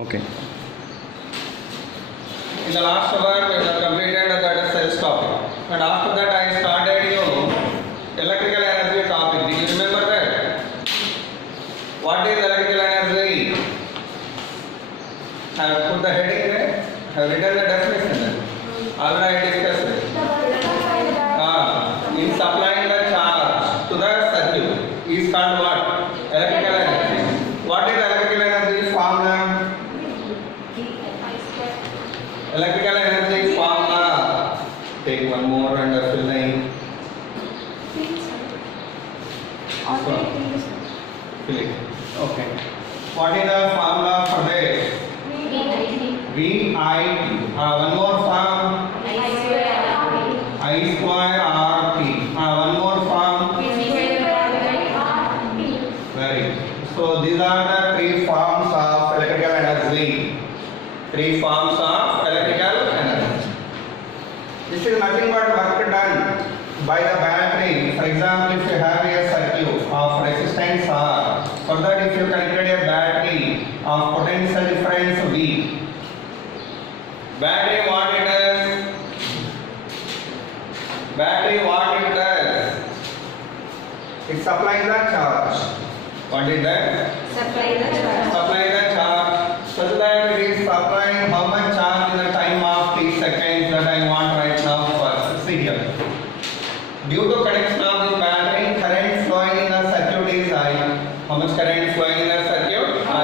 Okay. In the last hour, we have completed that cells topic, and after that, I started electrical energy topic. Do you remember that? What is electrical energy? I have put the heading there. I have written the definition there. Already I discussed it. In supplying the charge to the circuit is called what? Electrical energy. What is electrical energy formula? Electrical energy formula. Take one more and fill the ink. Fill it. Okay. What is the formula for this? VIT. One more form. I square RT. One more form. Very good. So these are the three forms of electrical energy. Three forms of electrical energy. This is nothing but work done by the battery. For example, if you have a circuit of resistance R, for that if you connected a battery of potential difference V, battery what it does? Battery what it does? It supplies the charge. What it does? Supply the charge. So that it is supplying how much charge in the time of t seconds that I want right now for. See here. Due to connection of the battery, current flowing in the circuit is I. How much current flowing in the circuit? I.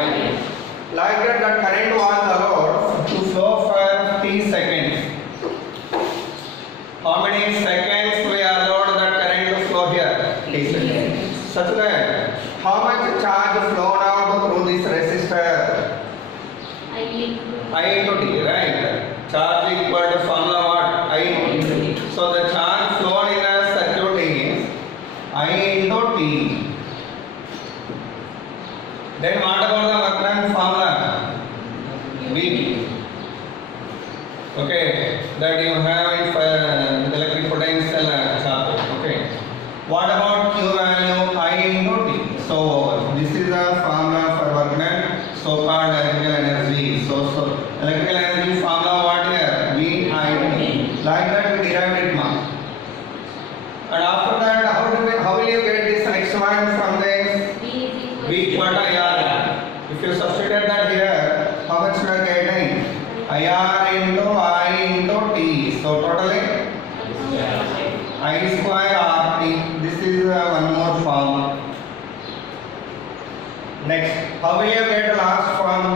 Like that, the current was allowed to flow for t seconds. How many seconds we are allowed that current to flow here? T seconds. Such that how much charge flowed out through this resistor? I into T, right? Charge equal to formula what? I into T. So the charge flowed in a circuit is I into T. Then what about the work done formula? V. Okay, that you have it for electric potential chapter. Okay. What about Q value? I into T. So this is the formula for work done, so-called electrical energy. So electrical energy formula what here? V I T. Like that we derived it now. And after that, how will you get this next one from this? V equal to IR. If you substitute that here, how much you are getting? IR into I into T. So totally I square RT. This is one more form. Next, how will you get last form?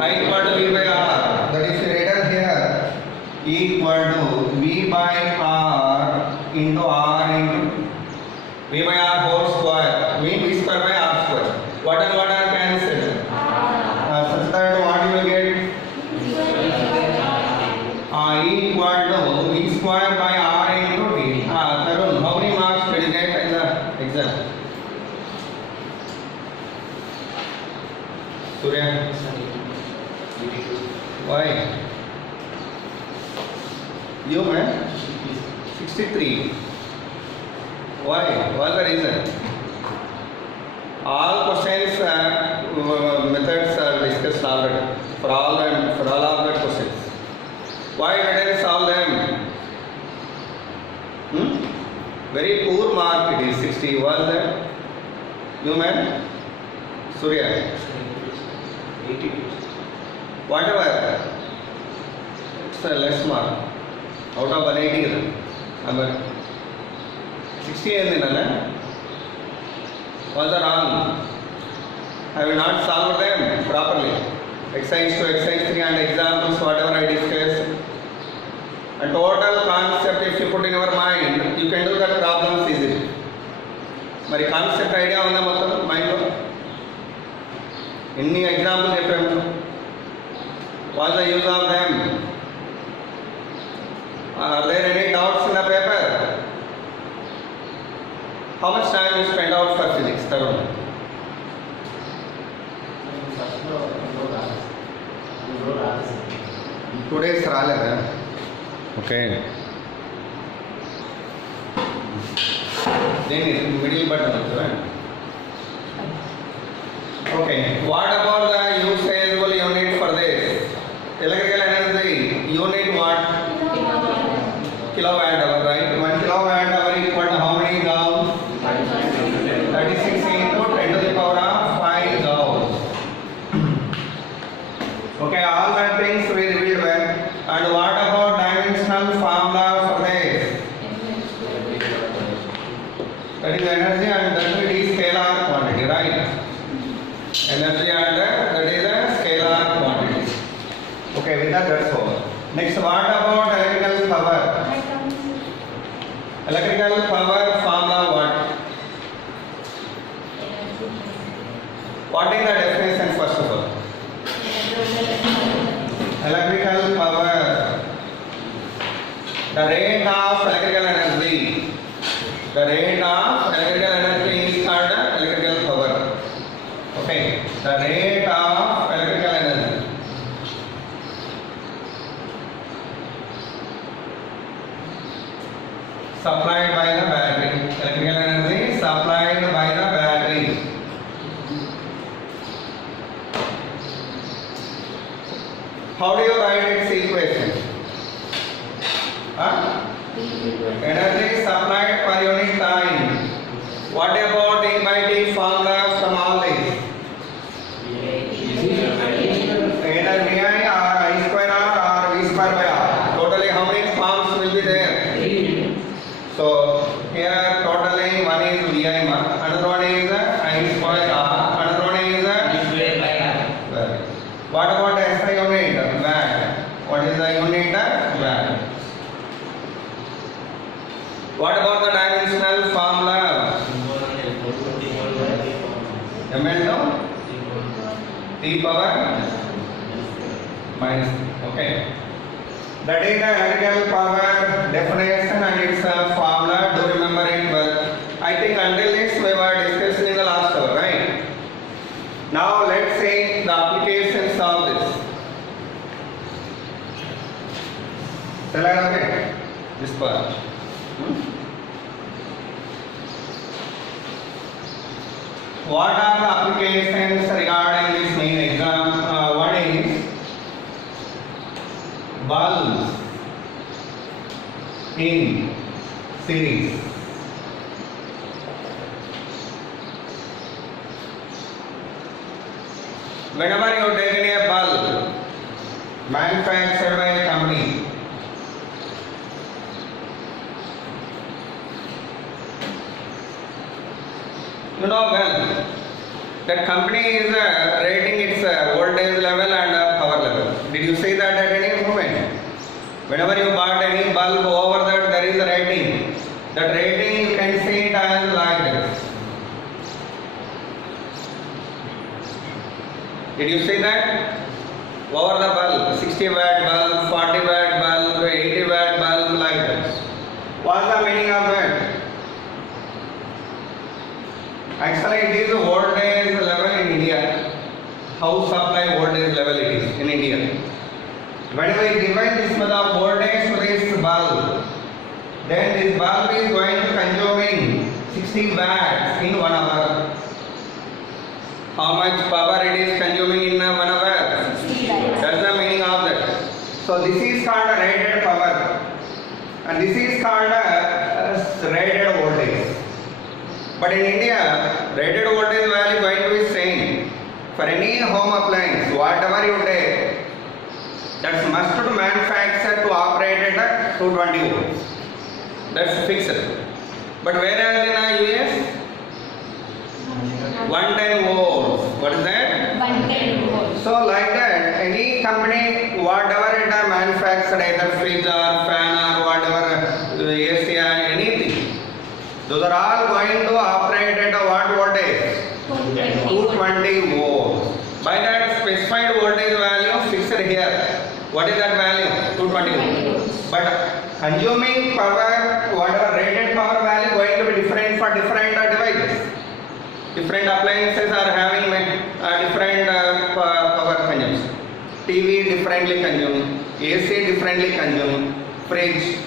I equal to V by R. That is written here equal to V by R into V by R whole square. V square by R square. What and what are cancelled? Such that what you will get? Equal to V square by R into T. Tarun, how many marks did you get in the exam? Surya? Why? You man? 63. Why? What's the reason? All questions methods are discussed already for all of the questions. Why didn't solve them? Very poor mark it is. 60. Was that? You man? Surya? 82. Whatever. It's a less mark. Out of 180. 60 is was the wrong. I will not solve them properly. Exercise 2, exercise 3 and examples whatever I discussed. A total concept if you put in your mind, you can do that problems easily. Mari concept idea unda mottham mind lo. Any examples cheppamu. What's the use of them? Are there any doubts in the paper? How much time you spend out for physics, Tarun? 2 days raleda. Okay. Then middle button, right? Okay. What about energy and that is a scalar quantity. Okay, with that that's all. Next, what about electrical power? Electrical power formula what? What is the definition first of all? Electrical power. The rate of electrical energy. The rate of electrical energy is called electrical power. Okay. The rate of electrical energy. Supplied by the battery. Electrical energy supplied by the battery. How do you write its equation? Energy supplied per unit time. What about E by T formula from all these? Either VI or I square R or V square by R. Totally how many forms will be there? So here totally one is VI, another one is I square R, another one is watt. What about SI unit? Watt. What is the unit? Watt. What about the dimensional formula? ML no? T power minus. Okay. That is the electrical power definition and its formula. Do remember it well. I think until this we were discussing in the last hour, right? Now let's see the applications of this. Shall I have it? This part. What are the applications regarding this main exam? One is bulbs in series. Whenever you take in a bulb manufactured by a company, you know well that company is rating its voltage level and power level. Did you see that at any moment? Whenever you bought any bulb, over that there is a rating. That rating you can see it as like this. Did you see that? Over the bulb, 60 watt bulb, 40 watt bulb, 80 watt bulb, like this. What's the meaning of that? Actually, it is the voltage level in India. House supply voltage level it is in India. When we divide this with the voltage to this bulb, then this bulb is going to consuming 60 watts in 1 hour. How much power it is consuming in 1 hour? That's the meaning of that. So this is called a rated power, and this is called a rated voltage. But in India, rated voltage value going to be same for any home appliance, whatever you take. That's must to manufacture to operate at 220 volts. That's fixed. But whereas in US, 110 volts. What is that? 110 volts. So like that, any company, whatever it are manufactured, either fridge or fan or whatever, AC or anything, those are all going to operate at a what voltage? 220 volts. By that specified voltage value fixed here. What is that value? 220 volts. But consuming power, whatever rated power value going to be different for different devices. Different appliances are having different power consumption. TV differently consuming, AC differently consuming, fridge.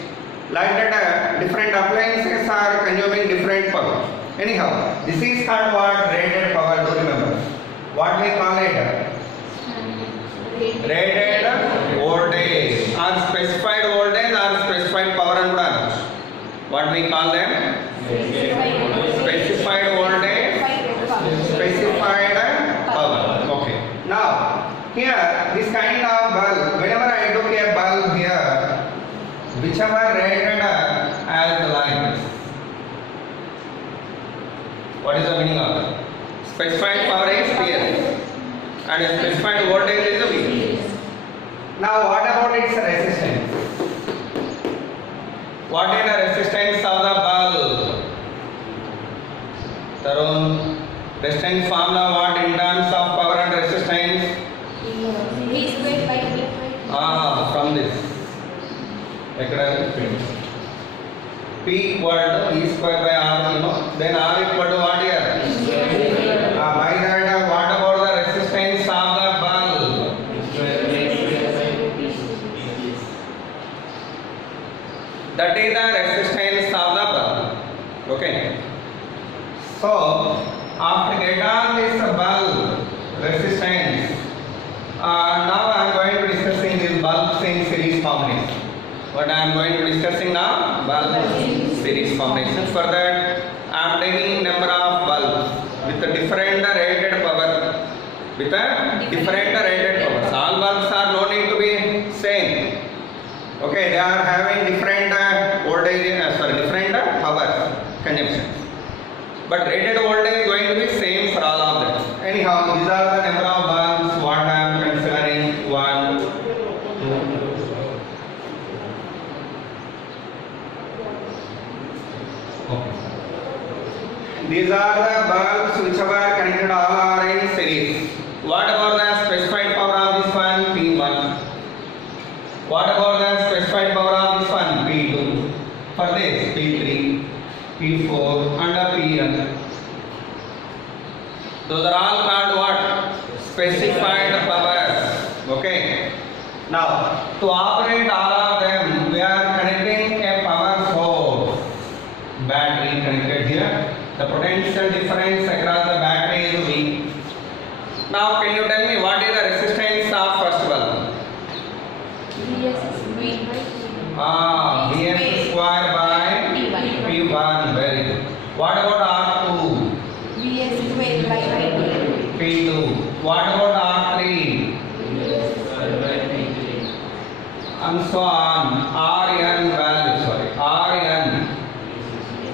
Like that, different appliances are consuming different power. Anyhow, this is called what? Rated power. Do remember? What we call it? Rated voltage or specified voltage or specified power and what we call them? Specified voltage, specified power. Okay. Now, here this kind of bulb, whenever I took a bulb here, whichever rated as the line. What is the meaning of it? Specified power is here. and specified voltage is V. Now what about its resistance? What is the resistance of the bulb? Tarun, resistance formula what in terms of power and resistance? V squared by V. From this. P equal to E square by R, you know. Then R equal to what here? By that, what about the resistance of the bulb? That is the resistance of the bulb. Okay. So, after get on this bulb resistance, now I am going to discussing this bulbs in series combination. What I am going to discussing now? Bulb series combination. For that, I am taking number of bulbs with a different rated power. With a different rated power. All bulbs are no need to be same. Okay, they are having different voltage, different power consumption. But rated voltage is going to be same for all of them. Anyhow, these are the number of bulbs what I am considering. 1, 2. Okay. These are the bulbs which are connected all are in series. What about the specified power of this one? P1. What about the specified power of this one? P2. For this, P3, P4 and Pn. Those are all called what? Specified powers. Okay. Now, to operate all of them, we are connecting a power source. Battery connected here. The potential difference across the battery is V. Now, can you tell me what is the resistance of first bulb? Vs square by P1. Very good. What about R2? Vs squared by P2. P2. What about R3? And so on. Rn value, Rn.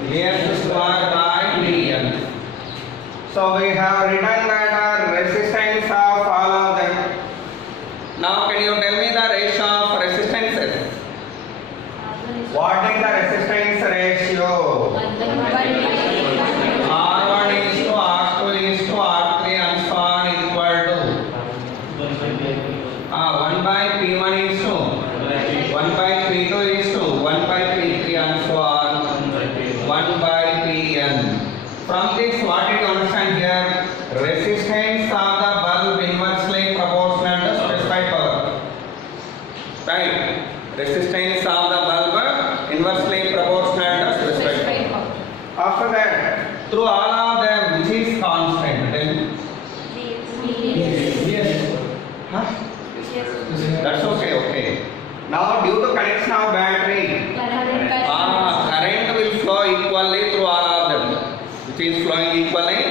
Vs square by Pn. So we have written that resistance of all of them. Now can you tell me the ratio of resistances? What is the resistance ratio? R1 is to R2 is to R3 and so on equal to 1 by P1 is to 1 by P2 is to 1 by P3 and so on 1 by Pn. From this, what did you understand here? Resistance of the bulb inversely proportional to specified power. Right? Resistance of the bulb inversely proportional to specified power. After that, through all of them, which is constant? Tell me. Yes. Huh? That's okay. Now, due to connection of battery, current will flow equally through all of them. Which is flowing equally?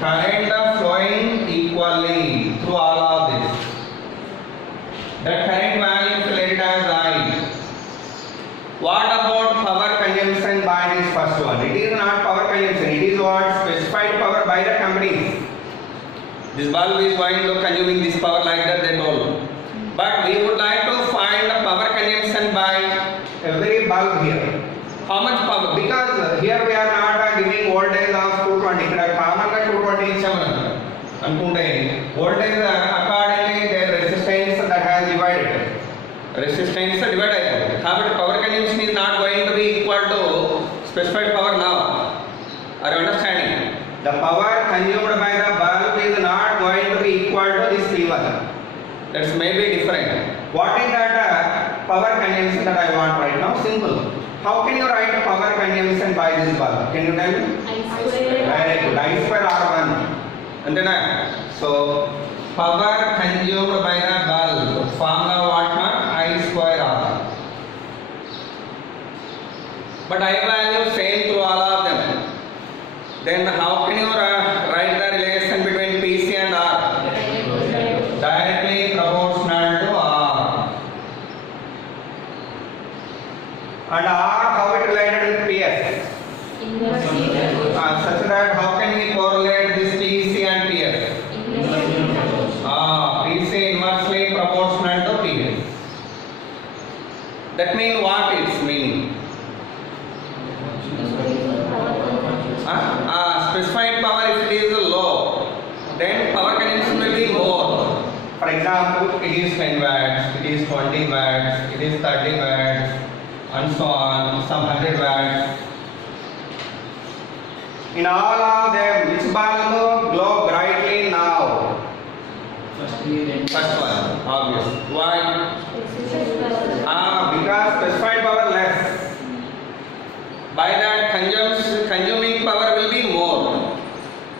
Current flowing equally through all of this. The current value will let it as I. What about power consumption by this first one? It is not power consumption. It is what? Specified power by the companies. This bulb is going to consuming this power like that they told. But we would like to find the power consumption by every bulb here. How much power? Because here we are not giving voltage of 220. Here common 220 ichchamana. Anukunte voltage accordingly their resistance that has divided. Resistance divided. However, power consumption is not going to be equal to specified power now. Are you understanding? The power consumed by the bulb is not going to be equal to this P1. That's maybe different. What is that power consumption that I want right now? Simple. How can you write power consumption by this bulb? Can you tell me? Very good. I square R1. And then so power consumed by the bulb formula what? I square R. But I value same through all of them. Then how can you write the relation between PC and R? Directly proportional to R. And R, how it related with PS? Such that how can we correlate this PC and PS? example, it is 10 watts, it is 20 watts, it is 30 watts, and so on, some 100 watts. In all of them, which bulb glow brightly now? First one, obvious. Why? Because specified power less. By that, consuming power will be more.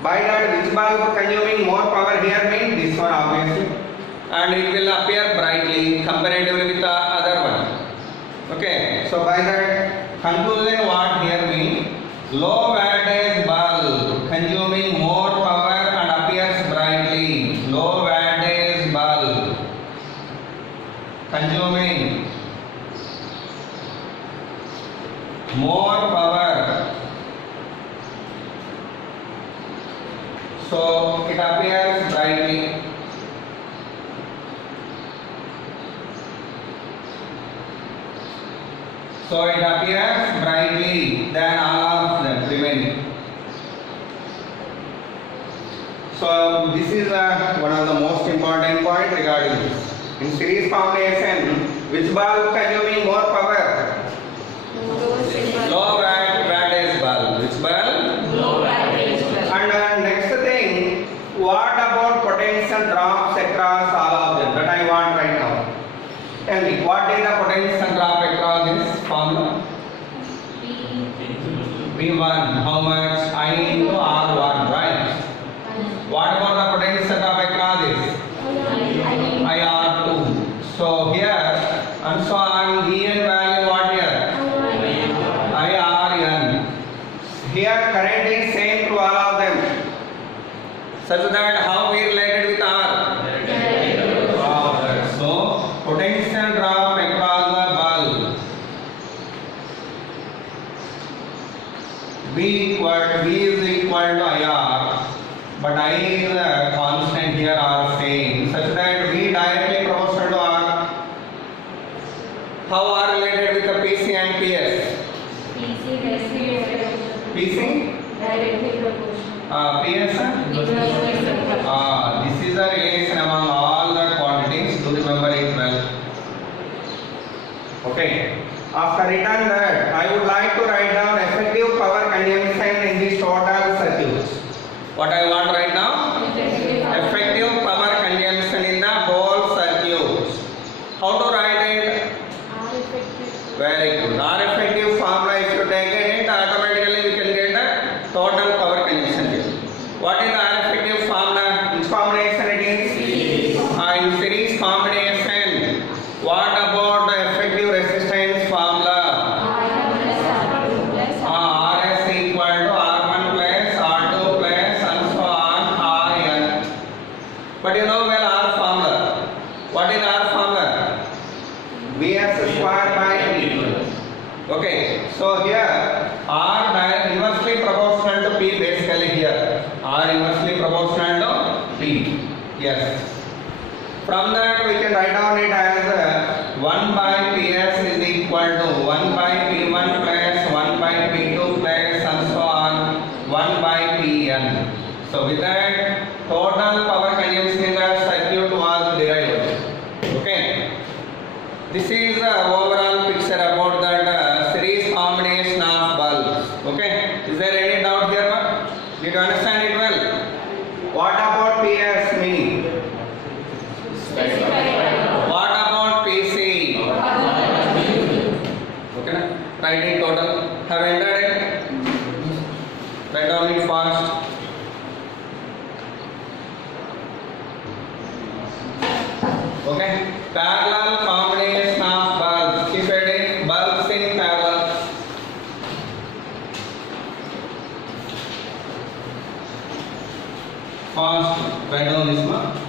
By that, which bulb consuming more power here means this one obviously, and it will appear brightly comparatively with the other one. Okay, so by that conclusion, what here means? Low wattage bulb consuming more power and appears brightly. Low wattage bulb consuming more power, so it appears brightly. So it appears brightly than all of them remaining. So this is one of the most important point regarding this. In series combination, which bulb consuming more power? Low wattage bulb. Which bulb? Low wattage bulb. And next thing, what about potential drops across all of them? That I want right now. Tell me, what is the potential drop across this formula? V1. How much? I into R1, right? What about the potential drop across this? IR2. So here, and so on, Vn value what here? IRN. Here current is same to all of them. Such that how we related with R? So potential drop across the bulb V is equal to IR, but I is a constant here are same, such that V directly proportional to R. How are related with the PC and PS? PC? Directly proportional. PS? This is a relation among all the quantities. Do remember it well. Okay. After written that, I would like to write down effective power consumption in this total circuit. What I want right now? Effective power consumption in the whole circuit. How to write it? Very good. R effective formula, if you take it, automatically we can get the total power consumption here. What is the R effective formula? Which combination it is? In series combination. What about the effective resistance formula? Rs equal to R1 plus R2 plus and so on Rn. But you know well R formula. What is R formula? Vs square by P. Okay, so here R inversely proportional to P basically here. R inversely proportional to P. Yes. From that we can write down it as 1 by Ps is equal to 1 by P1 plus 1 by P2 plus and so on 1 by Pn. So with that total power consumption in the circuit was derived. Okay. This is the overall picture about that series combination of bulbs. Okay. Is there any doubt here? Did you understand it well? What about PS meaning? What about PC? Okay, write it total. Have you entered it? Write down it fast. Okay, parallel combination of bulbs. Keep it bulbs in parallel. Fast, write down this one.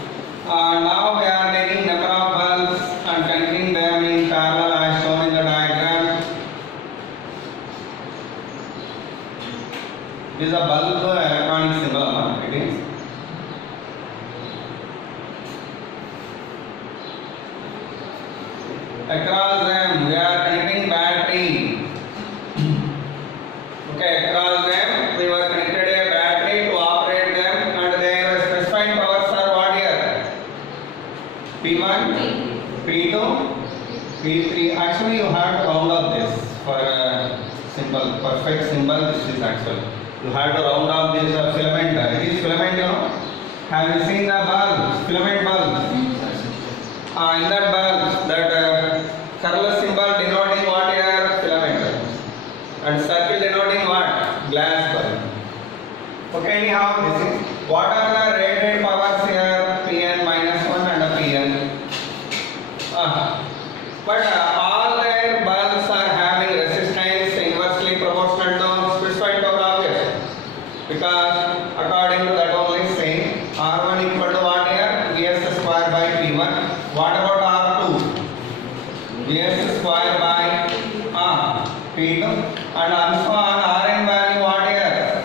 Now we are taking number of bulbs and connecting them in parallel as shown in the diagram. This is a bulb electronic symbol. It is. Across them we are connecting battery. Okay, across them we were connected a battery to operate them, and their specified powers are what here? P1, P2, P3. Actually, you have to round up this for a simple, perfect symbol. This is actual. You have to round up this filament. It is filament, you know. Have you seen the bulb? Filament bulb. In that bulb, that curl symbol denoting what here? Filament. And circle denoting what? Glass bulb. Okay, anyhow, this is what are the rated powers here? Pn minus 1 and Pn. But all their bulbs are having resistance inversely proportional to specified power object. Because according to that only same, R1 equal to what here? Vs square by P1. What about R2? Vs square by P2. And also on Rn value what here?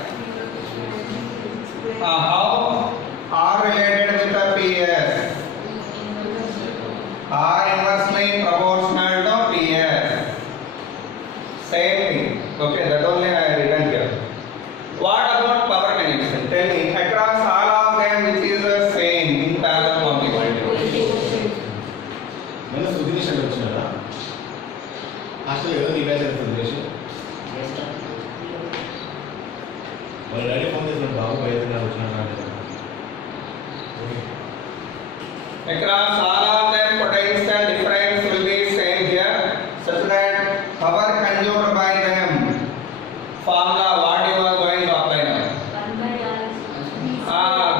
How R related with the PS? R inversely proportional to PS. Same thing. Okay, that only I have written here. What about power connection? Tell me, across all of them which is the same in parallel complementarity? మన సుదినేషన్ వచ్చినారా అసలు ఏదో device సుదినేషన్ వాళ్ళ daddy phone చేసిన బాబు బయట వచ్చినారా Across all of them potential difference will be same here such that power consumed by them formula what you are going to apply now?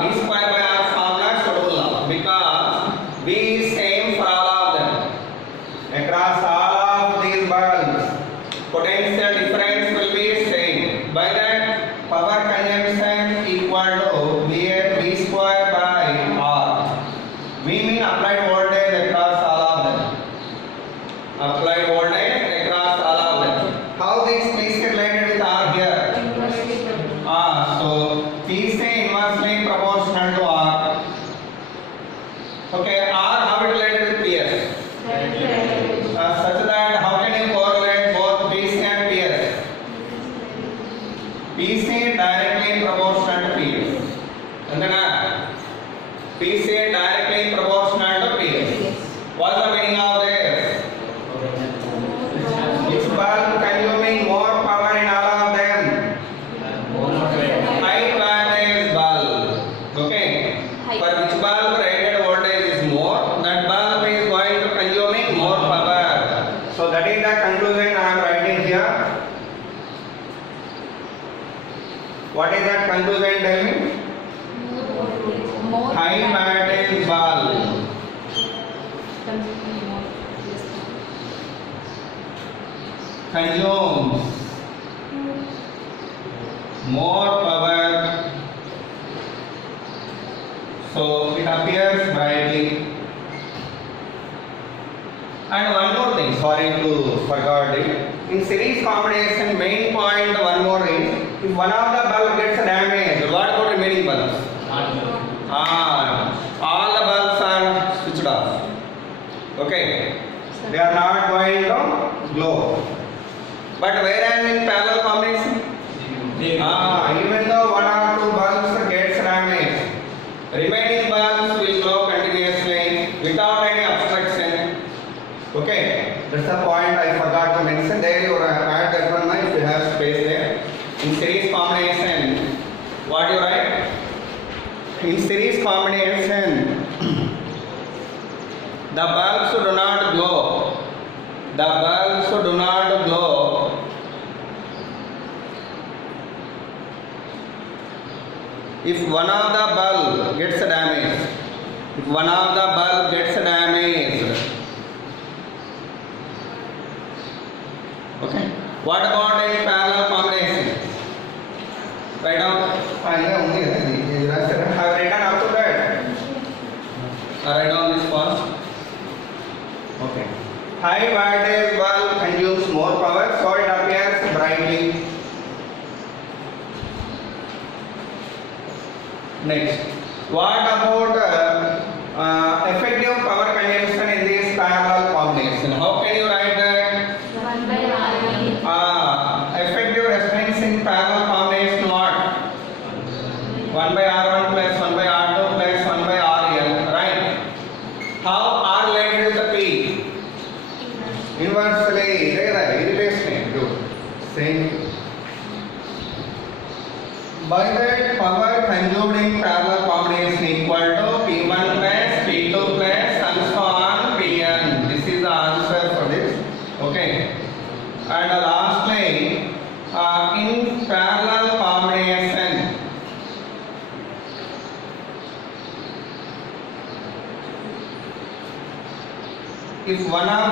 V square by R formula should now because V is same for all of them. Across all of these bulbs potential difference will be same. By that power consumption equal to V square by R. We mean applied voltage across all of them. Applied voltage across all of them. How this PC related with R here? So PC inversely proportional to R. Okay, R how it related with PS? Such that how can you correlate both PC and PS? PC directly proportional to PS. And then PC directly proportional to PS. What's the meaning of this? Which bulb consuming more power in all of them? High voltage bulb. Okay. For which bulb rated voltage is more, that bulb is going to consuming more power. So that is the conclusion I am writing here. What is that conclusion? Tell me. High voltage bulb consumes more power, so it appears brightly. And one more thing, sorry to forgot it. In series combination, main point one more is if one of the bulb gets damaged, what about remaining bulbs? All the bulbs are switched off. Okay, they are not going to glow. But whereas in parallel combination, even though one or two bulbs gets damaged, remaining bulbs will glow continuously without any obstruction. Okay, that's the point I forgot to mention. There you add that one if you have space there. In series combination, what you write? In series combination, the bulbs do not glow. The bulbs do not glow if one of the bulb gets damaged. If one of the bulb gets damaged. Okay. What about in parallel combination? Write down. I have written up to that. Write down this first. Okay. High voltage bulb consumes more power, so it appears brightly. Next, what about effective power consumption in this parallel combination? How can you write that? Effective resistance in parallel combination what? 1 by R1 plus 1 by R2 plus 1 by RL, right? How Same. By that, power consumed in parallel combination equal to P1 plus P2 plus and so on Pn. This is the answer for this. Okay. And lastly, in parallel combination, if one or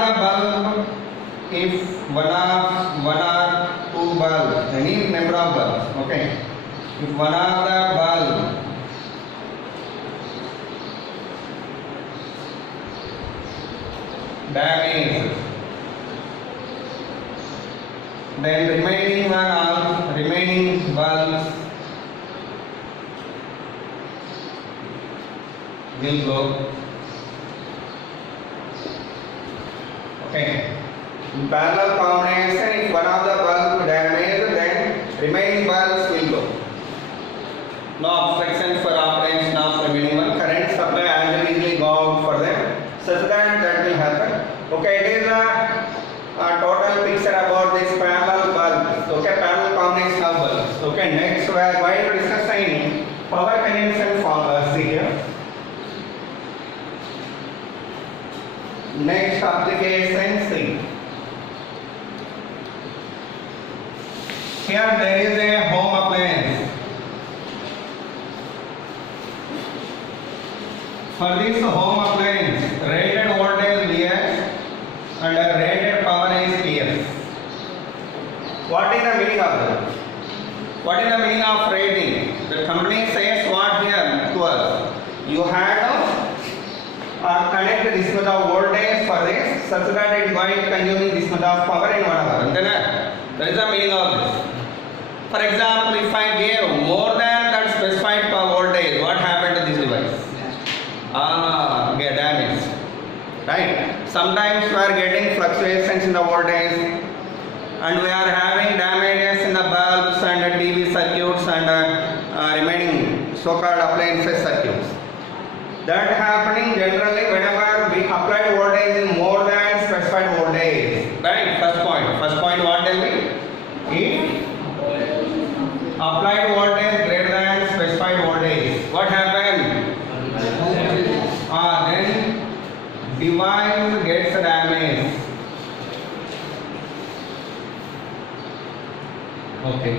two bulbs, any number of bulbs, okay. If one of the bulb damaged, then remaining bulbs will go. Okay. In parallel combination, if one of the bulbs damaged, then remaining bulbs will go. No obstruction for operation of remaining one. Current supply automatically go out for them, such that will happen. Okay, it is a total picture about this parallel bulb. Okay, parallel combination of bulbs. Okay, next we are going to discuss power consumption formulas here. Next application, see. Here there is a home appliance. For this home appliance, rated voltage Vs and rated power is Ps. What is the meaning of that? What is the meaning of rating? The company says what here to us? You had to connect this much of voltage for this, such that it is going to consuming this much of power in 1 hour. That is the meaning of this. For example, if I gave more than that specified voltage, what happened to this device? Get damaged. Right? Sometimes we are getting fluctuations in the voltage, and we are having damages in the bulbs and the TV circuits and remaining so-called appliances circuits. That happening generally whenever we apply voltage is more than specified voltage. Right? First point. First point, what tell me? If applied voltage greater than specified voltage, what happened? Then device gets damaged. Okay.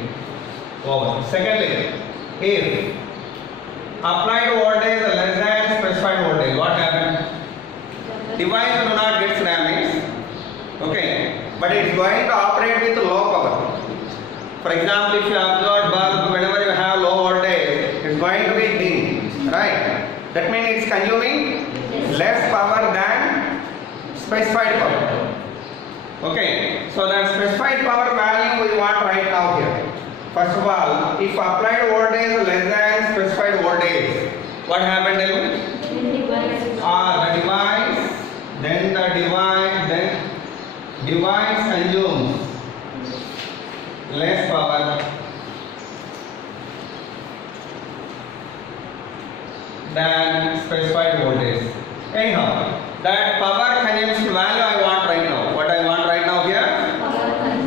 Over. Secondly, if applied voltage is less than specified voltage, what happened? Device do not get damaged. Okay. But it is going to operate with low power. For example, if you observe bulb, whenever you have low voltage, it is going to be dim. Right? That means it is consuming less power than specified power. Okay, so the specified power value we want right now here. First of all, if applied voltage is less than specified voltage, what happened? The device consumes less power than specified voltage. Anyhow, that power consumption value I want right now. What I want right now here?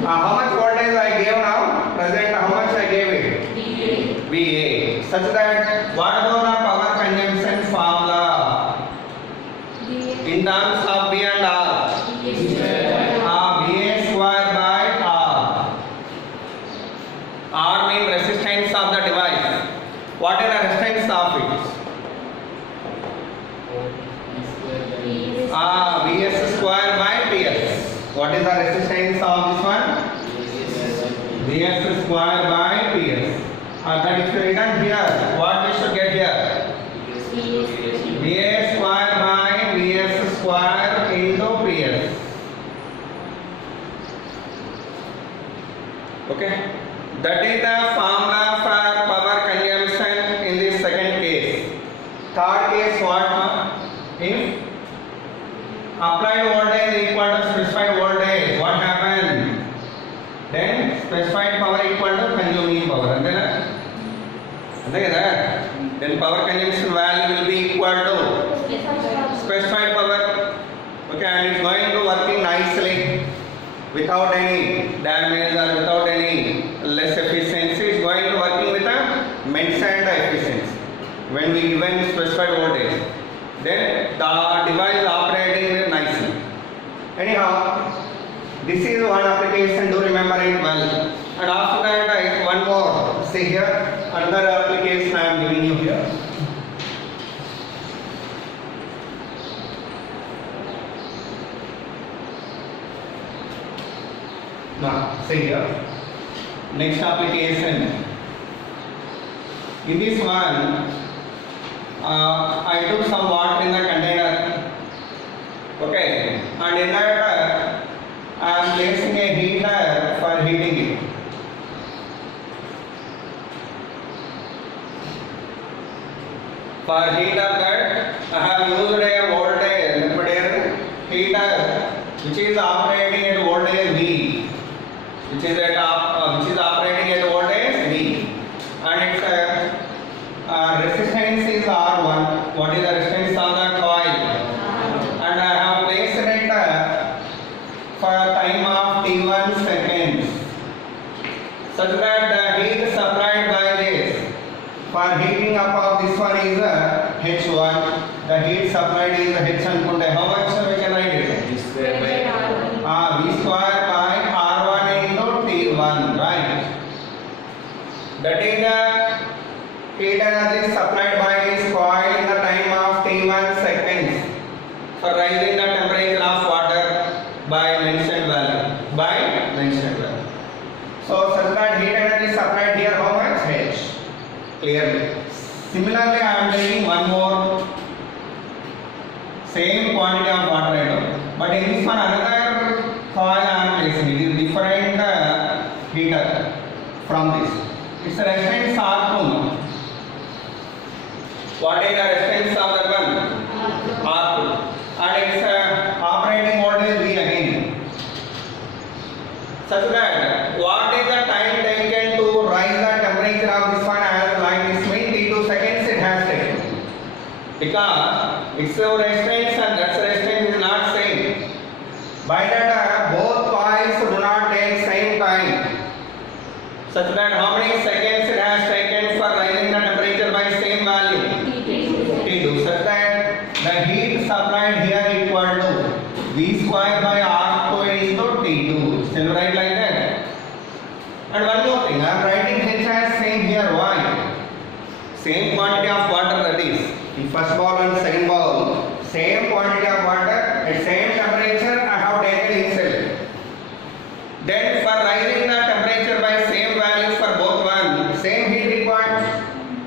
How much voltage I gave now? Present, how much I gave it? VA. Such that what about the power consumption formula? In terms of V and R? VA square by R. R means resistance of the device. What is the resistance of it? Vs square by Ps. What is the resistance of this one? Vs square by Ps. That is written here. What we should get here? Vs square by Vs square into Ps. Okay. That is the formula for power consumption in this second case. Third case, what? If applied voltage equal to specified voltage, what happened? Then specified power equal to consuming power. Then power consumption value will be equal to specified power. Okay, and it's going to working nicely. without any damage or without any less efficiency, is going to working with a mentioned efficiency. When we given specified voltage, then the device is operating nicely. Anyhow, this is one application, do remember it well. And after that, one more. See here, another application I am giving you here. Now, see here. Next application. In this one, I took some water in the container. Okay, and in that I am placing a heater for heating it. For heat of that, I have used a voltage heater which is operating at voltage V, which is operating at voltage V, and its resistance is R1. What is the resistance of the coil? And I have placed it for a time of T1 seconds, such that the heat supplied by this for heating up of this one is H1. The heat supplied is H ankunte. How much we can write it? V square by V square by R1 into T1, right? That is the heat energy supplied by this coil in the time of T1 seconds for rising the temperature of water by mentioned value. So such that heat energy supplied here, how much? H. Clearly. Similarly, I am taking one more. Same quantity of water I know, but in this one another coil I am placing. It is different heater from this. Its resistance R2. What is the resistance of that one? R2. And its operating voltage V again. Such that what is the time taken to rise the temperature of this one as like this means T2 seconds it has taken. Because its resistance and that resistance is not same. By that both coils do not take same time. Such that how many seconds it has taken for rising the temperature by same value? T2. Such that the heat supplied here equal to V square by R2 into T2. Still write like that. And one more thing, I am writing H as same here. Why? Same quantity of water, that is. In first bowl and second bowl, same quantity of water at same temperature I have taken initially. Then for rising the temperature by same values for both one, same heat required.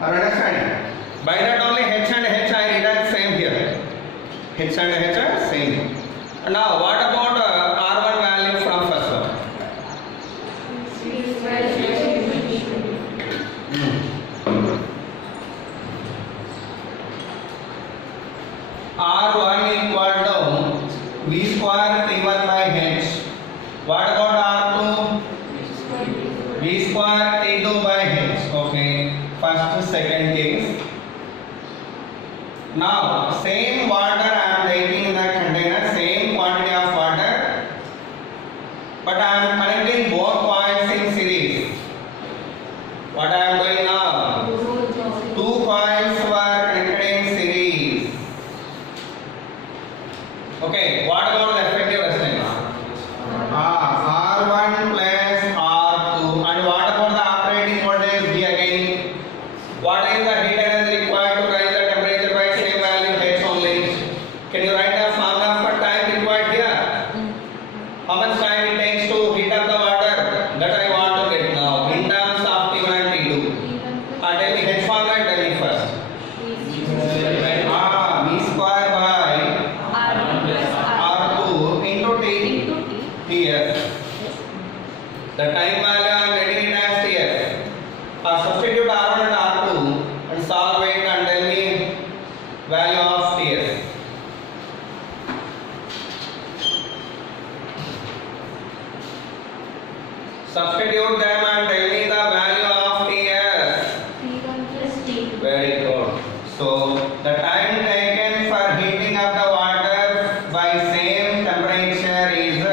Are you understanding? By that only H and H I written same here. H and H are same. Now what about R1 value from first one? R1 equal to V square T1 by H. What about R2? V square T2 by H. Okay. First, second case. Now, same water I am taking in the container, same quantity of water, but I am connecting both coils in series. What I am doing now? Two coils were connected in series. Okay, what about the effective resistance? R1 plus R2. And what about the operating voltage V again? What is the heat energy required to rise the temperature by same value H only? Can you write the formula for time required here? How much time it takes to heat up the water? That I want to get now in terms of T1 and T2. Tell me H formula, tell me first. V square by R2 into T. Here. The time value I am getting it as TS. Substitute R1 and R2 and solve it and tell me value of TS. Substitute them and tell me the value of TS. Very good. So the time taken for heating up the water by same temperature is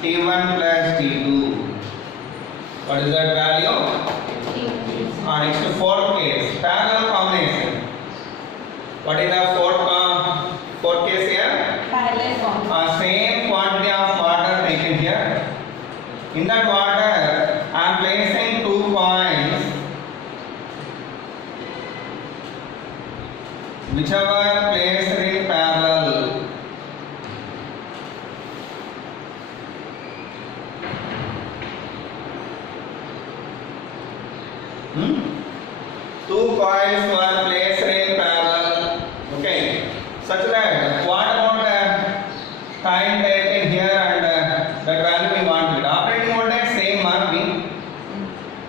T1 In that water, I am placing 2 coins, whichever placed in parallel. Two coins were placed in parallel. Okay, such that what about the time taken here and that value we want? Operating voltage same RP.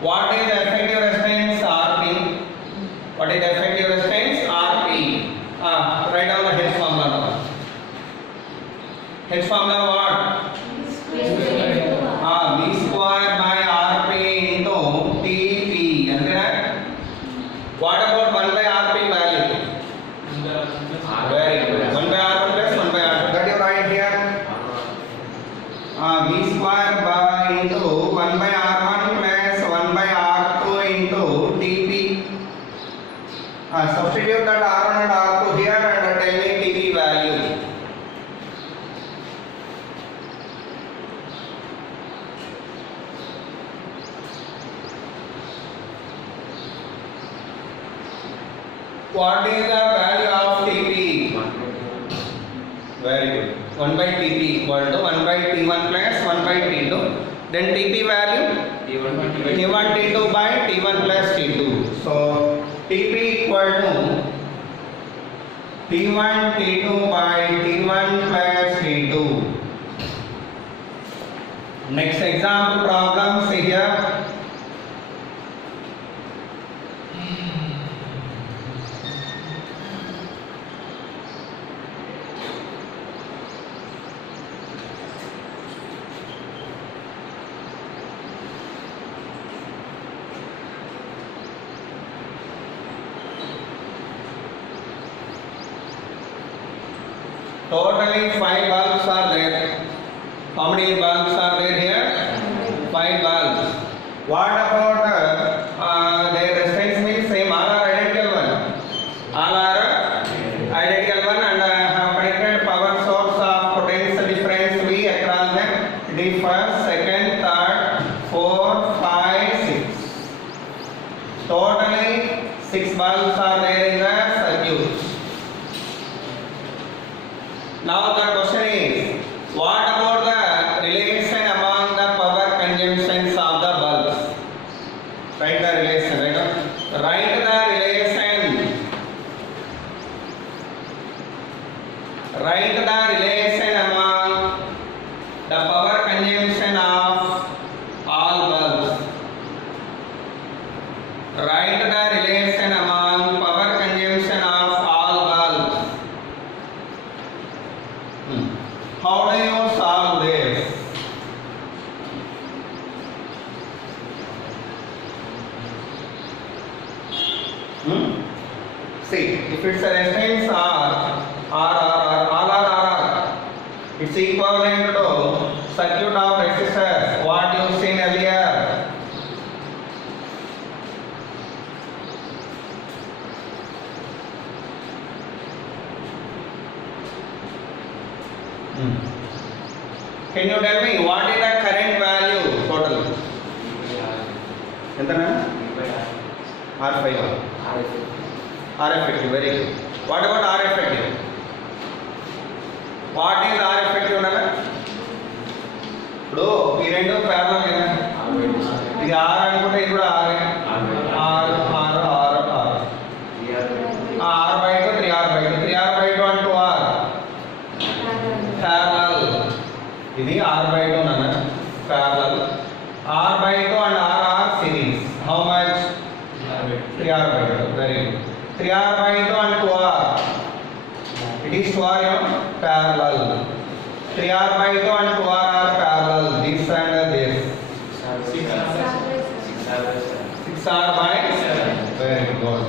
What is the effective resistance RP? What is the effective resistance RP? Write down the H formula. H formula what? V square by RP into TP. Understand? What about 1 by RP value? Very good. 1 by RP plus 1 by RP. That you write here. V square by into 1 by R1 plus 1 by R2 into TP. Substitute that R1 and R2 here and tell me TP value. What is the value of TP? Very good. 1 by TP equal to 1 by T1 plus 1 by T2. Then TP value? T1 T2 by T1 plus T2. So TP equal to T1 T2 by T1 plus T2. Next example problem, see here. Totally 5 bulbs are there. How many bulbs are there here? 5 bulbs. What about their resistance means same, all are identical one. All are identical one and have connected power source of potential difference V across them. The first, second, third, 4, 5, 6. Totally 6 bulbs are there in the circuit. Now the question is, what about the relation among the power consumptions of the bulbs? Write the relation, right? Write the relation. Write the relation among the power consumption of all bulbs. Write the relation among power consumption of all bulbs. How do you solve this? See, if it's a resistance R, all are it's equivalent to circuit of resistors. What you seen earlier? Can you tell me what is the current value total? R5. R effective, very good. What about R effective? What is R effective? ఇప్పుడు ఈ రెండు parallel కదా, ఇది R అనుకుంటే ఇది కూడా R, R, R, R, R. R by 2, 3R by 2, 3R by 2 and 2R. Parallel. ఇది R by 2 nana, parallel. R by 2 and R are series. How much? 3R by 2. Very good. 3R by 2 and 2R. It is 2R, parallel. 3R by 2 and 2R are parallel. This and this. 6R by 7. Very good.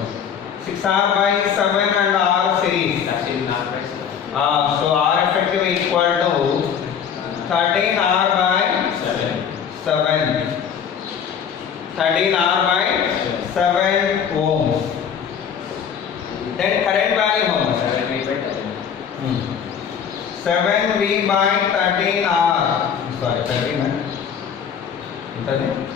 6R by 7 and R series. So R effective equal to 13R by 7. 13R by 7 ohms. Then current value how much? 7V by 13R. Sorry, 13. 13R.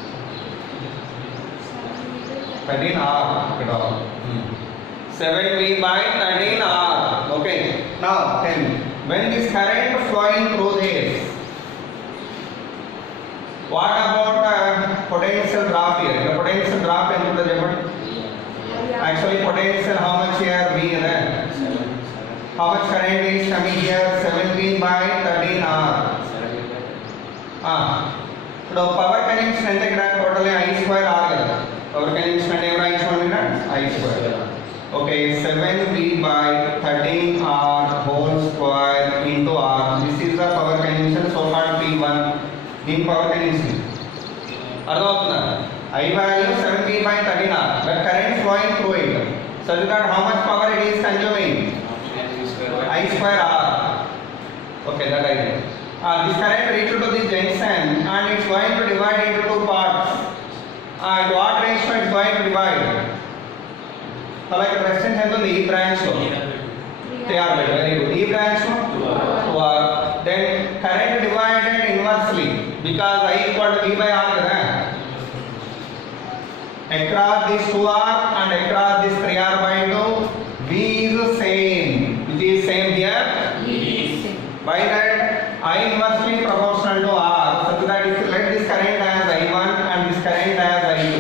7V by 13R. Okay. Now tell me, when this current flowing through this, what about potential drop here? The potential drop in the level. Actually, potential how much here V there? How much current is coming here? 7V by 13R. So power connection and totally I square R. Power connection and I square I square. Okay, 7V by 13R whole square into R. This is the power connection, so called P1 in power connection. I value 7V by 13R. The current flowing through it. Such that how much power it is consuming? I square R. Okay, that I know. This current reaches to this junction and it's going to divide into two parts. And what ratio it's going to divide? Like the resistance has the E branch. 3R, very good. E branch 2R. Then current divided inversely because I equal to V by R. Across this 2R and across this 3R by 2, V is same. Which is same here? By that, I inversely proportional to R, such that if you let this current as I1 and this current as I2,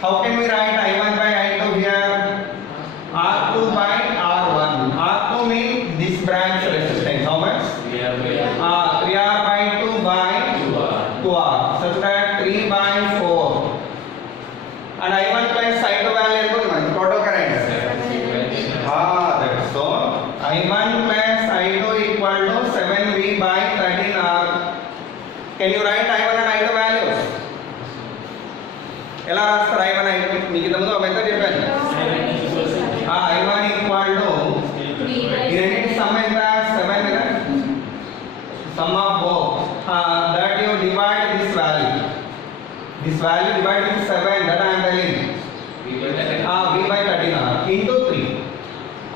how can we write I1 by I2 here? R2 by R1. R2 means this branch resistance. How much? 3R by 2 by 2R. Such that 3 by 4. And I1 plus I2 value total current. That's so. I1 plus I2 equal to 7V by 13R. Can you write I1 and I2 values? ఎలా రాస్తారు I1 I2 మీకు ఇంత ముందు method చెప్పాను. I1 equal to ఈ రెండింటి some ఎంత 7 కదా. Sum of both. That you divide this value. This value divided with 7 that I am telling. V by 13R into 3.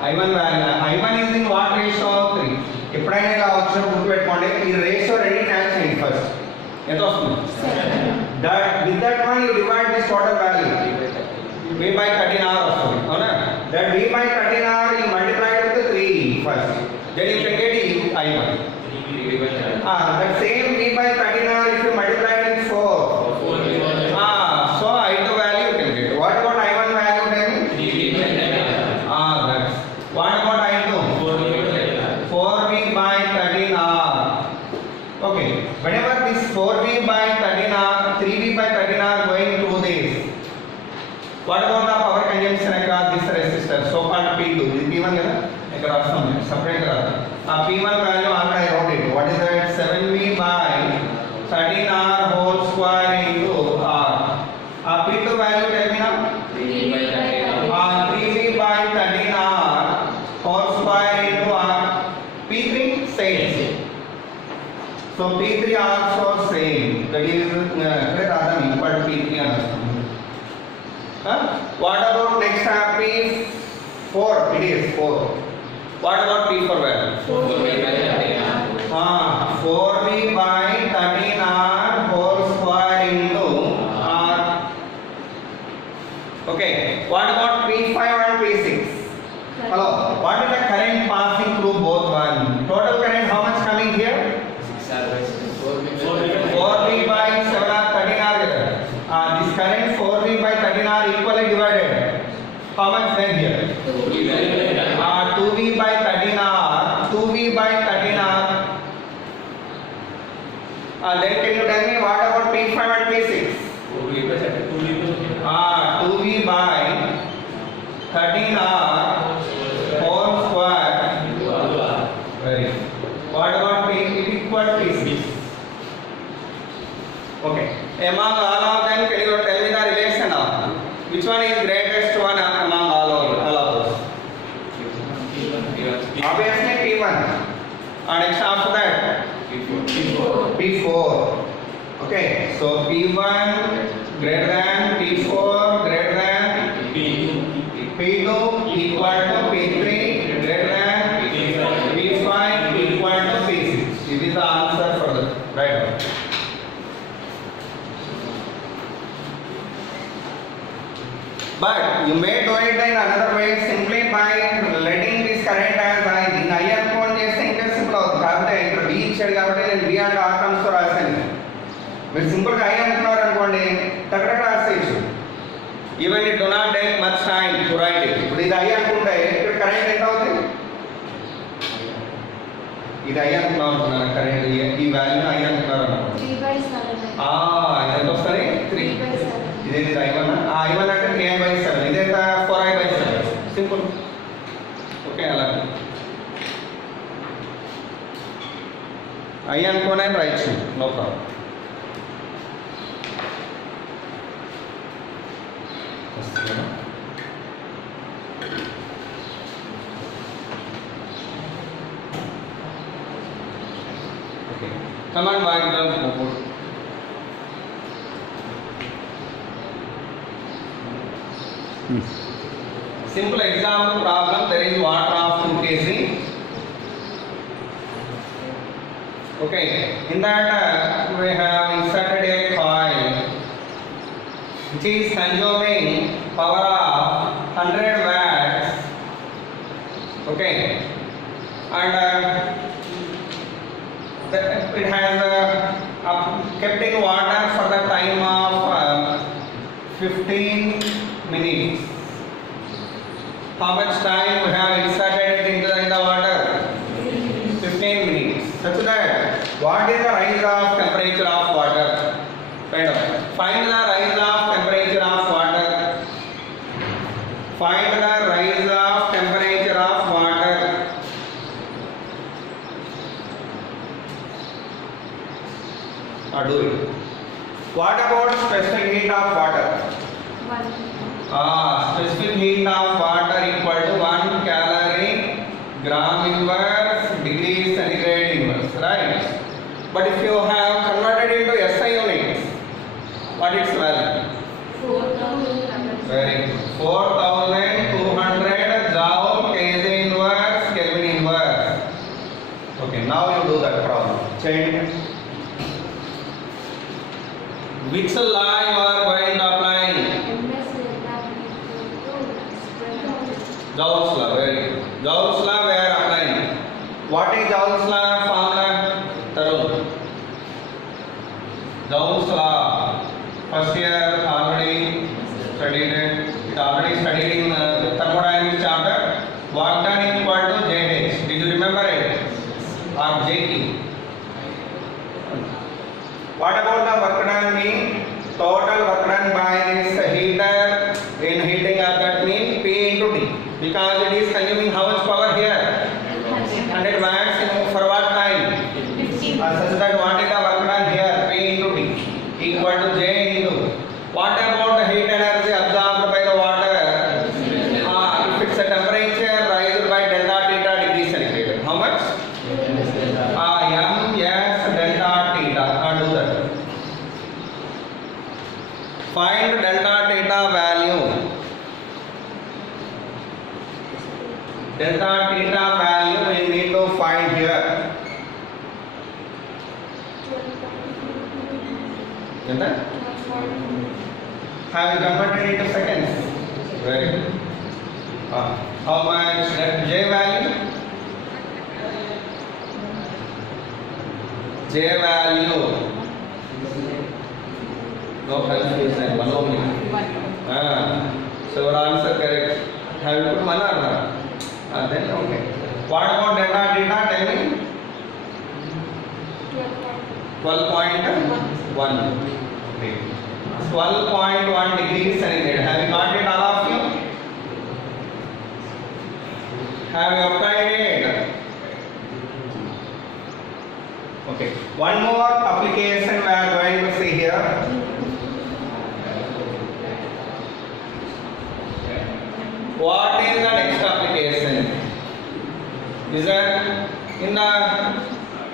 I1 value. I1 is in what ratio? 3. ఎప్పుడైనా ఇలా వచ్చినప్పుడు గుర్తుపెట్టుకోండి ఈ ratio రెండు క్యాచ్ చేయండి ఫస్ట్. ఎంత వస్తుంది? That with that one you divide this total value. V by 13R వస్తుంది. అవునా? That V by 13R you multiply it with 3 first. Then you can get I1. That same V by 13R if you multiply it with 4. So I2 value you can get. What about I1 value then? That's. What about I2? 4V by 13R. Okay. Whenever this 4V by 13R, 3V by 13R going through this. What about the power consumption across this resistor? So called P2. This P1 kada? Ikkada rastam separate kada. P1 value already I wrote it. What is that? 7V by 13R whole square into R. P2 value tell me now. 3V by 13R whole square into R. P3 same. So P3 also same. That is equal to P3 understand. What about next P4? It is 4. What about P4 value? 4V by 13R whole square into R. Okay. What about P5 and P6? Hello. What is the current passing through both one? Total current how much coming here? 4V by 7R 13R. This current 4V by 13R equally divided. How much then here? 2V by 13R. 2V by 13R. Then can you tell me what about P5 and P6? 2V by 13R whole square. Very good. What about P equal P6? Okay. Among all of them, can you tell me the relation of which one is greatest one among all of those? Obviously P1. And next after that? P4. Okay. So P1 greater than P4 greater than P2 equal to P3 greater than P5 equal to P6. This is the answer for the right one. you may do it in another way simply by letting this current as I in I అనుకోని చేస్తే ఇంకా simple అవుతుంది. కాకపోతే ఇక్కడ B ఇచ్చాడు కాబట్టి నేను B and R terms తో రాశాను. మీరు సింపుల్గా I అనుకున్నారు అనుకోండి టక్కన రాసేయచ్చు. Even it do not take much time to write it. ఇప్పుడు ఇది I అనుకుంటే ఇక్కడ కరెంట్ ఎంత అవుతుంది? ఇది I అనుకున్నాను కరెంట్ ఈ వాల్యూ I అనుకున్నారు అనుకోండి. 3/7. ఇది ఎంత వస్తుంది? 3. 3/7. ఇదేంటి I1? I1 అంటే 3I/7. ఇదేంత 4I/7. సింపుల్. ఓకే అలా I అనుకోనే రాయొచ్చు, no problem. Okay. Come on, back down forward. Simple example problem. There is water of 2 kg. Okay. In that we have inserted a coil which is consuming power of 100 watts. Okay. And it has kept in water for the time of 15 minutes. How much time we have inserted it into the water? 15 minutes. Such that what is the rise of temperature of water? Find the rise of temperature of water. Find the rise of temperature of water. Do it. What about specific heat of water? 1. Specific heat of water equal to 1 calorie gram inverse degree centigrade inverse, right? But if you have converted into SI units, what its value? 4,000. Very good. 4,200 joule kg inverse Kelvin inverse. Okay, now you do that problem. Change. Which law you are going to apply? MS Joule's law, very good. Joule's law we are applying. What is Joule's law formula? Tarun. Joule's law. First year already studied it. It already studied in thermodynamics chapter. Work done equal to JH. Did you remember it? Or JT? What about the work done mean? Total work done by this heater in heating up, that means P into T, because it is consuming how much power here? 100 watts for what time? 15. Such that what is the work done here? P into T equal to J into. What about the heat energy absorbed by the water? If it's a temperature raised by delta theta degree centigrade, how much? Ms delta theta. Do that. Find delta theta value. Delta theta value we need to find here. Enter. Have you converted into seconds? Very good. How much J value? J value. No confusion. One only. So your answer correct. Have you put one or not? Then okay. What about delta theta? Tell me. 12.1. Okay. 12.1 degrees centigrade. Have you got it, all of you? Have you applied it? Okay. One more application we are going to see here. What is the next application? Is that in the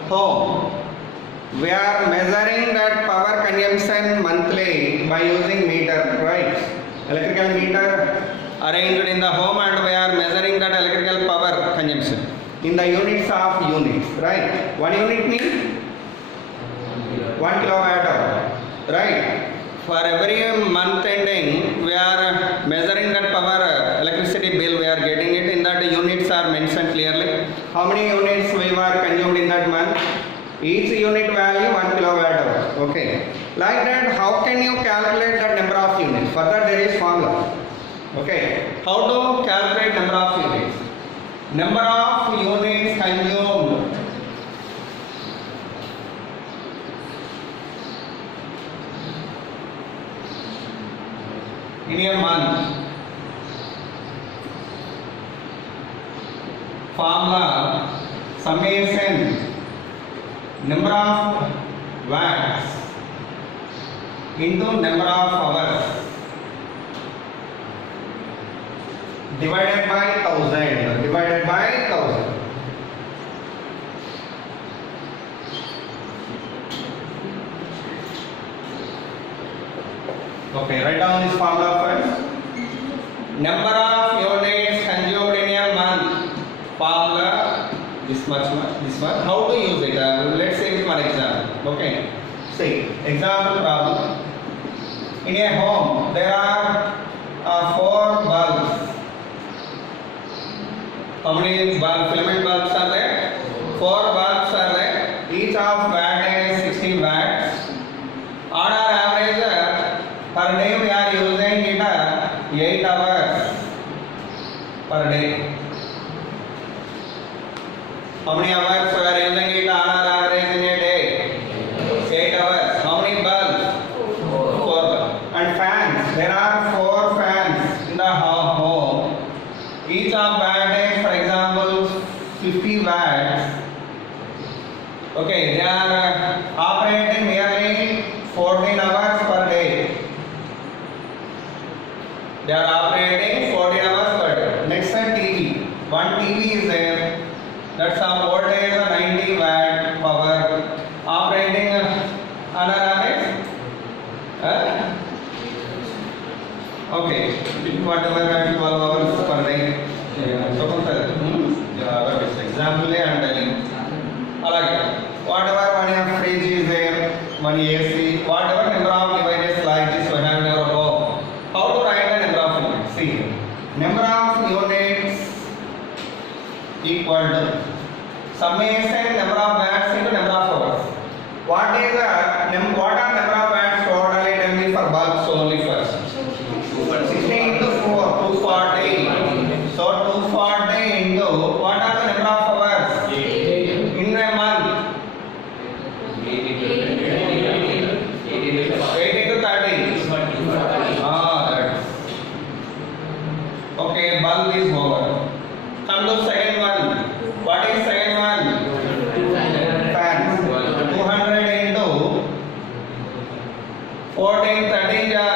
home we are measuring that power consumption monthly by using meter, right? Electrical meter arranged in the home, and we are measuring that electrical power consumption in the units of units, right? 1 unit means 1 kilowatt hour, right? For every month ending we are measuring that power how many units we were consumed in that month? Each unit value 1 kilowatt hour. Okay. Like that, how can you calculate the number of units? For that there is formula. Okay. How to calculate number of units? Number of units consumed in a month. Formula summation number of watts into number of hours divided by 1000 divided by 1000. Okay, write down this formula first. Number of units consumed in a month. Formula this much. How to use it? Let's say with one example. Okay. See, example problem. In a home, there are 4 bulbs. How many filament bulbs are there? 4 bulbs are there. Each of watt is 60 watts. On our average, per day we are using it 8 hours per day. How many hours we are using it on our average in a day? 8 hours. How many bulbs? 4 bulbs. And fans. There are 4 fans in the home. Each of watt is, for example, 50 watts. Okay, they are operating nearly 14 hours per day. They are operating 14 hours per day. Next is TV. One TV is there. That's our voltage 90 watt power. Operating on an average. Okay, whatever 12 hours per day. Example I am telling. Whatever one fridge is there, one AC, whatever number of devices like this we have in our home. How to write the number of units? See, number of units equal to summation number of watts into number of hours. What are number of watts totally? Tell me for bulbs only first. 16 into 4, 240. So 240 into what are the number of hours? 8 in a month. 8 into 30. That's okay. Bulb is over. Come to second one. What is second one? Fans. 200 into 14, 30 jar.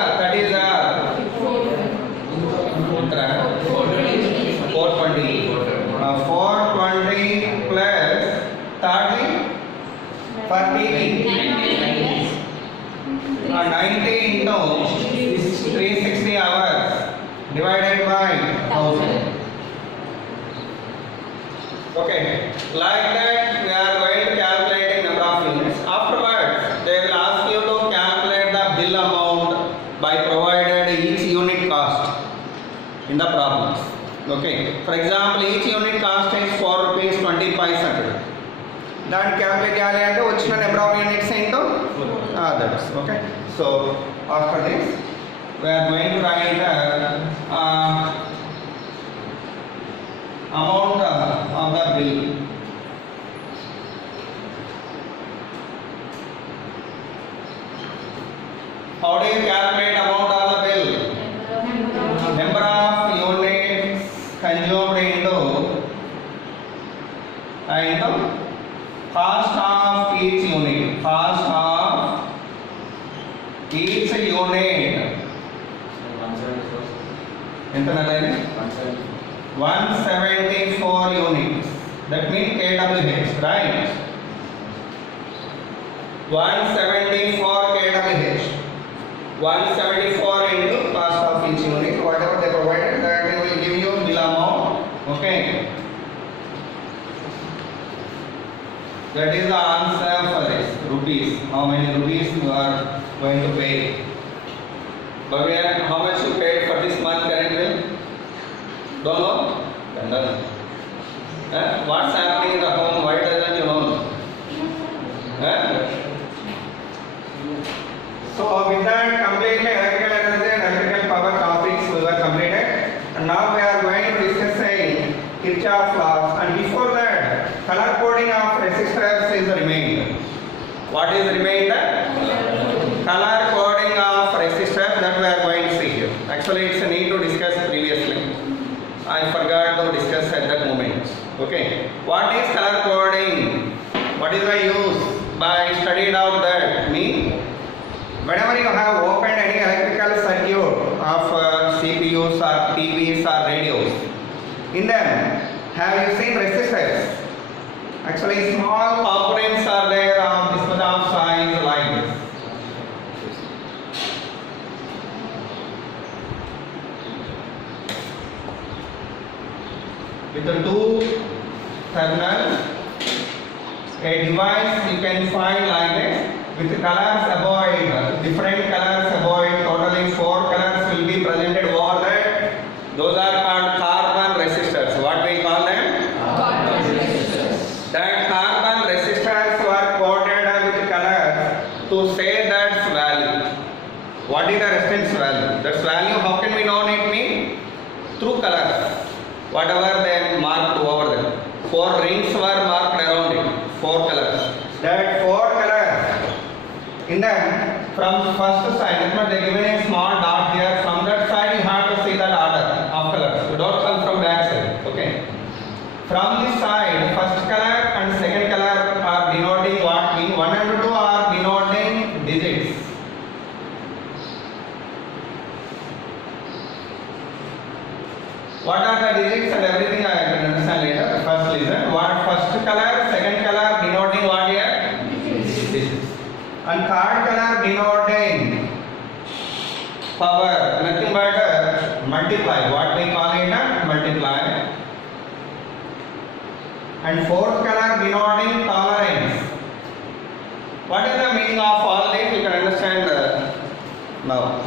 420. 420 plus 30 for TV. 90 into 360 hours divided by 1000. Okay, like that we are going to calculate a number of units. Afterwards, they will ask you to calculate the bill amount by provided each unit cost in the problems. Okay, for example, each unit cost is 4 rupees 20 paisa. That calculate cheyalante vachina number of units into others. Okay, so after this we are going to write amount of the bill. How do you calculate amount of the bill? Number of units consumed into cost of each unit. Cost of each unit. ఎంత నల్లైంది 174 units. That means kWh, right? 174 kWh. 174 into cost of each unit. Whatever they provided, that they will give you bill amount. Okay. That is the answer for this. Rupees. How many rupees you are going to pay? Bhavya, how much you paid for this month current bill? Don't know? Done. What's happening in the home? Why doesn't you know? So with that completely electrical energy and electrical power topics we were completed, and now we are going to discuss Kirchhoff laws, and before that color coding of resistors is remained. What is remained? Color coding of resistors, that we are going to see here. Actually it's a need to discuss previously. I forgot to discuss at that moment. Okay. What is color coding? What is the use? By studied out that mean whenever you have opened any electrical circuit of CPUs or TVs or radios, in them have you seen resistors? Actually small components are there of this much of size like this. With the two terminals, a device you can find like this with colors avoid, different colors avoid, totally 4 colors will be presented over there. Those are called carbon resistors. What we call them? That carbon resistors were coated with colors to say that's value. What is the resistance value? That's value, how can we know it mean? Through colors. Whatever they marked over there. 4 rings were marked around it. 4 colors. That 4 colors. In that, from first side, they given a small dot here. From that side, you have to see that order of colors. You don't come from back side. Okay. From this side, first color and second color are denoting what mean. 1 and 2 are denoting digits. What are the digits and everything I can understand later. First listen. What first color, second color denoting what here? Digits. And third color denoting power. Nothing but multiply. What we call it? Multiply. And fourth color denoting tolerance. What is the meaning of all this? You can understand now.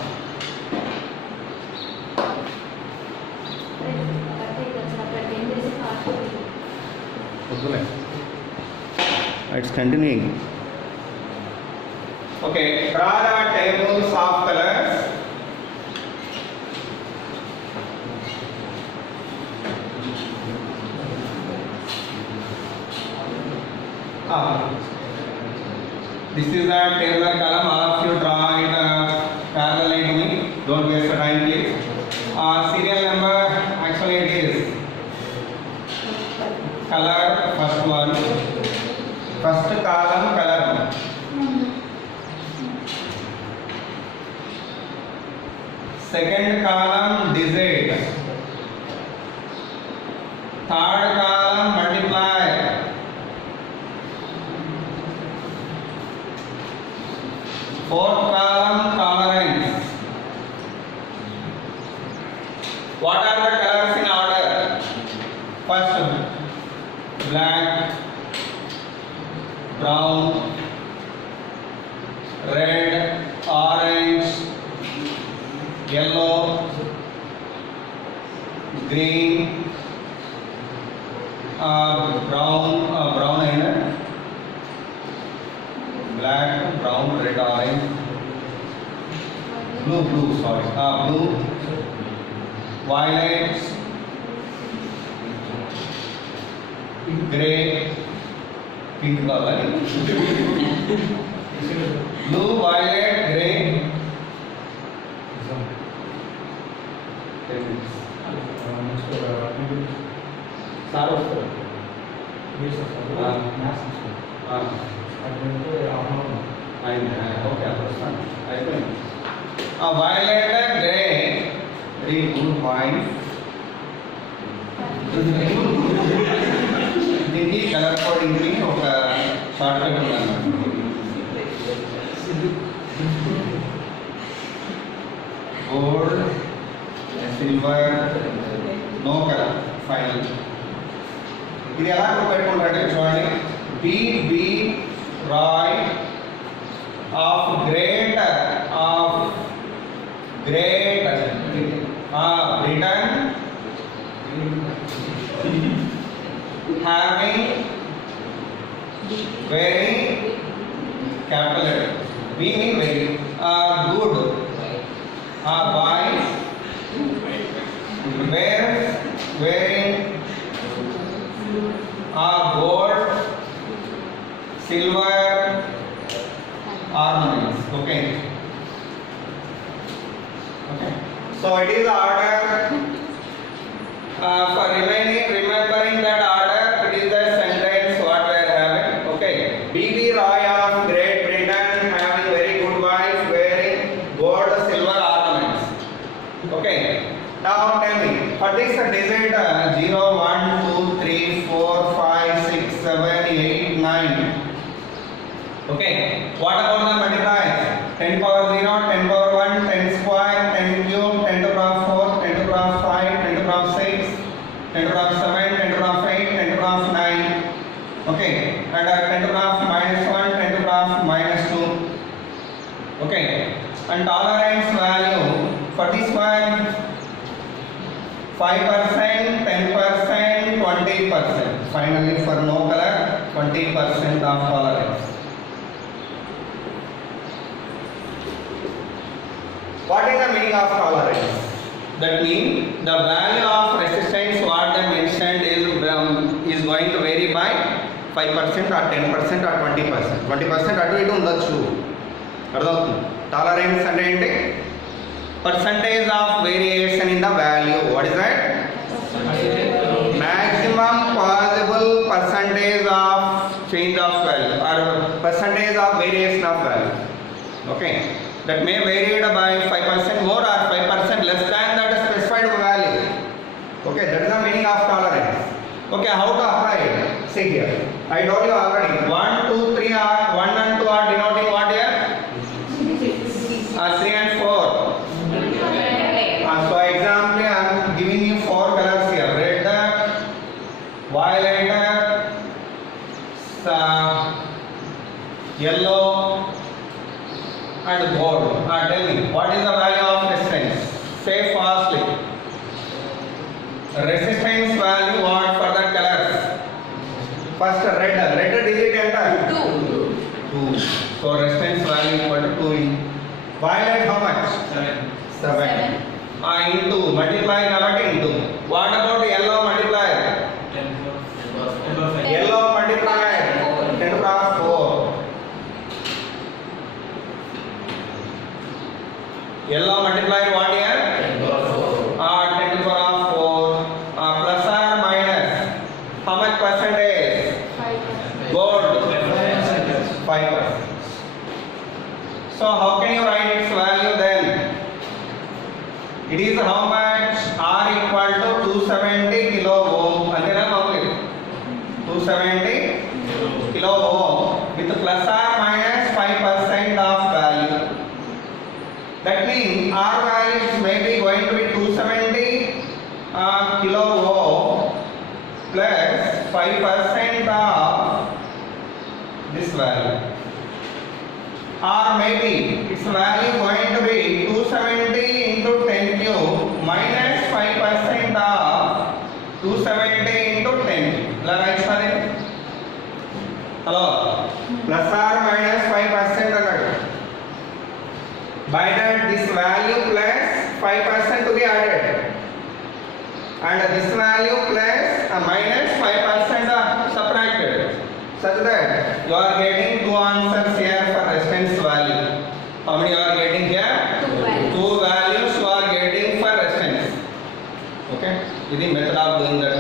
It's continuing. Okay, draw the tables of colors. This is a tabular column. All of you draw it parallelly to me. Don't waste your time, please. Serial number, actually it is color, first one. First column, color. Second column, digit. Third column, multiply. Fourth column, tolerance. What are the colors in order? First, black, brown, red, orange, yellow, green, brown and black, brown, red, orange, blue, violet, grey, pink color, blue, violet, grey. Sir వస్తారు okay వస్తాను అయిపోయింది violet grey green white దీనికి colour కోడింగ్కి ఒక short cut ఉందన్నమాట gold silver no colour ఫైనల్ ఇది ఎలా పెట్టుకుంటారంటే చూడండి B Roy of Great Britain having very capital letter. We mean very good. Boys wearing gold, silver ornaments. Okay. So it is order. For remembering that order, it is the sentence what we are having. Okay. B.B. Roy of Great Britain having very good wife wearing gold, silver ornaments. Okay. Now tell me, what is the digit 0, 1, 2, 3, 4, 5, 6, 7, 8, 9? Okay. What about the multipliers? 10 power 0, 10 power 1, 10 square, 10 cube, 10 to the power 4, 10 to the power 5, 10 to the power 6, 10 to the power 7, 10 to the power 8, 10 to the power 9. Okay. And 10 to the power minus 1, 10 to the power minus 2. Okay. And tolerance value for this one 5%, 10%, 20%. Finally for no color 20% of tolerance. What is the meaning of tolerance? That means the value of resistance what they mentioned is going to vary by 5% or 10% or 20%. 20% అటు ఇటు ఉండొచ్చు. అర్థమవుతుంది. Tolerance అంటే ఏంటి? Percentage of variation in the value. What is that? Maximum possible percentage of change of value or percentage of variation of value. Okay. That may varied by 5% more or 5% less than that specified value. Okay, that is the meaning of tolerance. Okay, how to apply it? See here. I told you already. 1, 2, 3 are 1 and 2 are denoting what here? 3 and 4. So example, I am giving you 4 colors here: red, violet, yellow, and gold. Tell me, what is the value of resistance? Say fastly. Resistance value what for the colors? First red digit enter 2. So resistance value equal to 2. Violet how much? 7. Into multiply కాబట్టి into. What about yellow multiplier? Yellow multiplier 10 to the power 4. Yellow multiplier what here? 10 to the power 4. Plus or minus? How much percentage? 5%. Gold 5%. So how can you write its value then? It is how much? R equal to 270 kilo ohm. Antena complete. 270 kilo ohm with plus or minus 5% of value. That means R values may be going to be 270 kilo ohm plus 5% of this value. Or maybe its value going to be 270 into 10 cube minus 5% of 270 into 10. ఇలా రాయిస్తారే? Hello, plus are minus 5% అన్నాడు. By that this value plus 5% to be added, and this value plus minus 5% subtracted, such that you are getting 2 answers here for resistance value. How many you are getting here? 2 values you are getting for resistance. Okay, this is method of doing that.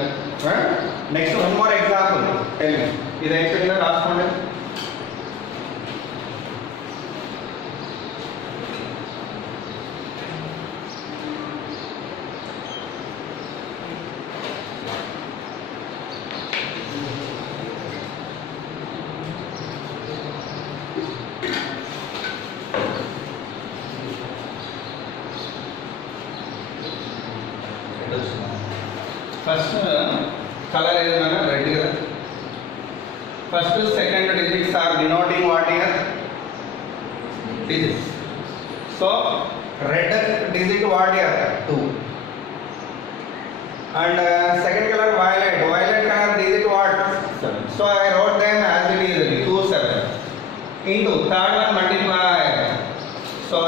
Next one more example. Tell me, ఇది అయిపోయిందా? రాసుకోండి. First color is red here. First to second digits are denoting what here? Digits. So red digit what here? 2. And second color violet. Violet color digit what? So I wrote them as it is 2 7 into third one multiply. So